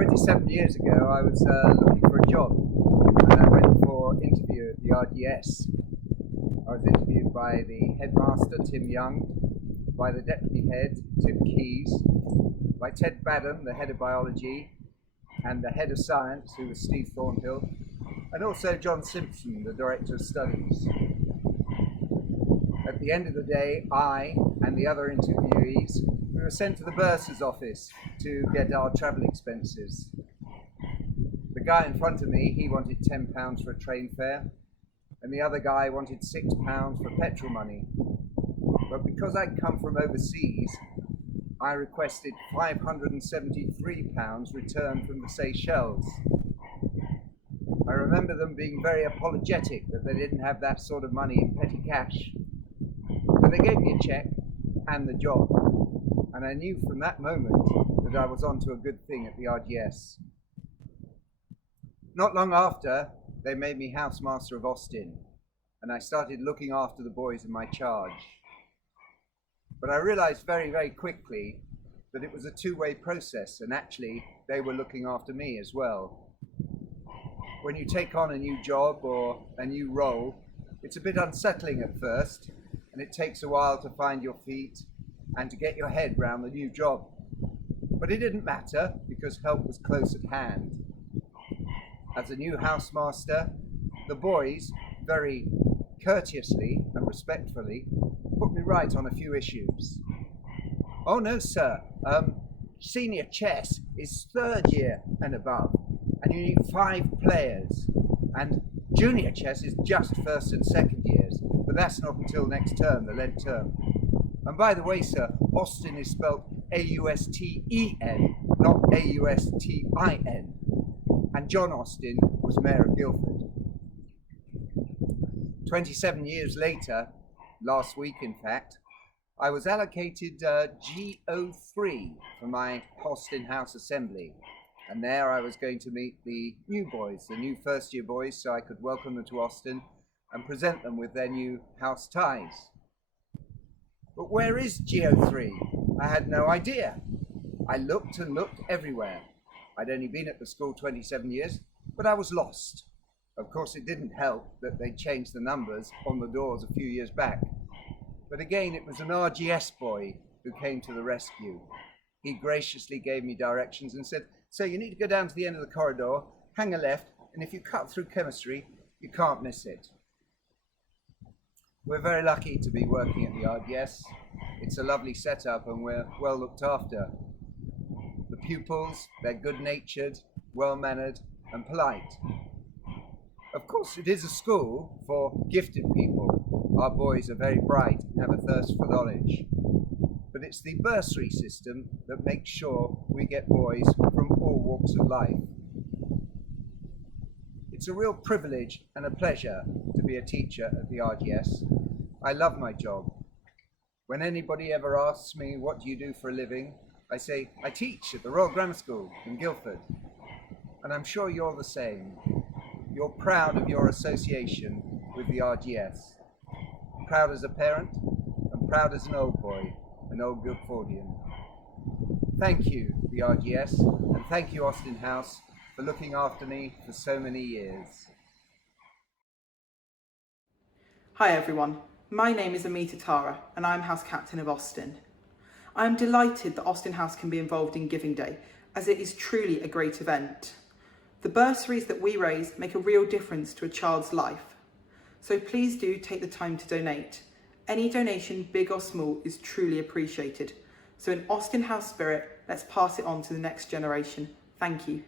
27 years ago, I was looking for a job, and I went for an interview at the RGS. I was interviewed by the headmaster, Tim Young, by the deputy head, Tim Keyes, by Ted Badham, the head of biology, and the head of science, who was Steve Thornhill, and also John Simpson, the director of studies. At the end of the day, I and the other interviewees, we were sent to the bursar's office to get our travel expenses. The guy in front of me, he wanted £10 for a train fare, and the other guy wanted £6 for petrol money. But because I'd come from overseas, I requested £573 returned from the Seychelles. I remember them being very apologetic that they didn't have that sort of money in petty cash. But they gave me a cheque and the job, and I knew from that moment that I was on to a good thing at the RGS. Not long after, they made me housemaster of Austen, and I started looking after the boys in my charge. But I realized very, very quickly that it was a two-way process, and actually they were looking after me as well. When you take on a new job or a new role, it's a bit unsettling at first, and it takes a while to find your feet and to get your head round the new job. But it didn't matter, because help was close at hand. As a new housemaster, the boys, very courteously and respectfully, put me right on a few issues. "Oh no, sir, senior chess is third year and above, and you need 5 players. And junior chess is just first and second years, but that's not until next term, the Lent term. And by the way, sir, Austen is spelled A-U-S-T-E-N, not A-U-S-T-I-N. And John Austen was Mayor of Guildford." 27 years later, last week in fact, I was allocated GO3 for my Austen House Assembly. And there I was going to meet the new boys, the new first year boys, so I could welcome them to Austen and present them with their new house ties. But where is GO3? I had no idea. I looked and looked everywhere. I'd only been at the school 27 years, but I was lost. Of course, it didn't help that they'd changed the numbers on the doors a few years back. But again, it was an RGS boy who came to the rescue. He graciously gave me directions and said, "So you need to go down to the end of the corridor, hang a left, and if you cut through chemistry, you can't miss it." We're very lucky to be working at the RGS. It's a lovely setup and we're well looked after. The pupils, they're good-natured, well-mannered and polite. Of course, it is a school for gifted people. Our boys are very bright and have a thirst for knowledge. But it's the bursary system that makes sure we get boys from all walks of life. It's a real privilege and a pleasure to be a teacher at the RGS. I love my job. When anybody ever asks me, "What do you do for a living?" I say, "I teach at the Royal Grammar School in Guildford." And I'm sure you're the same. You're proud of your association with the RGS. Proud as a parent and proud as an old boy, an old Guildfordian. Thank you, the RGS, and thank you, Austen House, for looking after me for so many years. Hi everyone, my name is Amita Tara and I'm House Captain of Austen. I am delighted that Austen House can be involved in Giving Day, as it is truly a great event. The bursaries that we raise make a real difference to a child's life. So please do take the time to donate. Any donation, big or small, is truly appreciated. So in Austen House spirit, let's pass it on to the next generation. Thank you.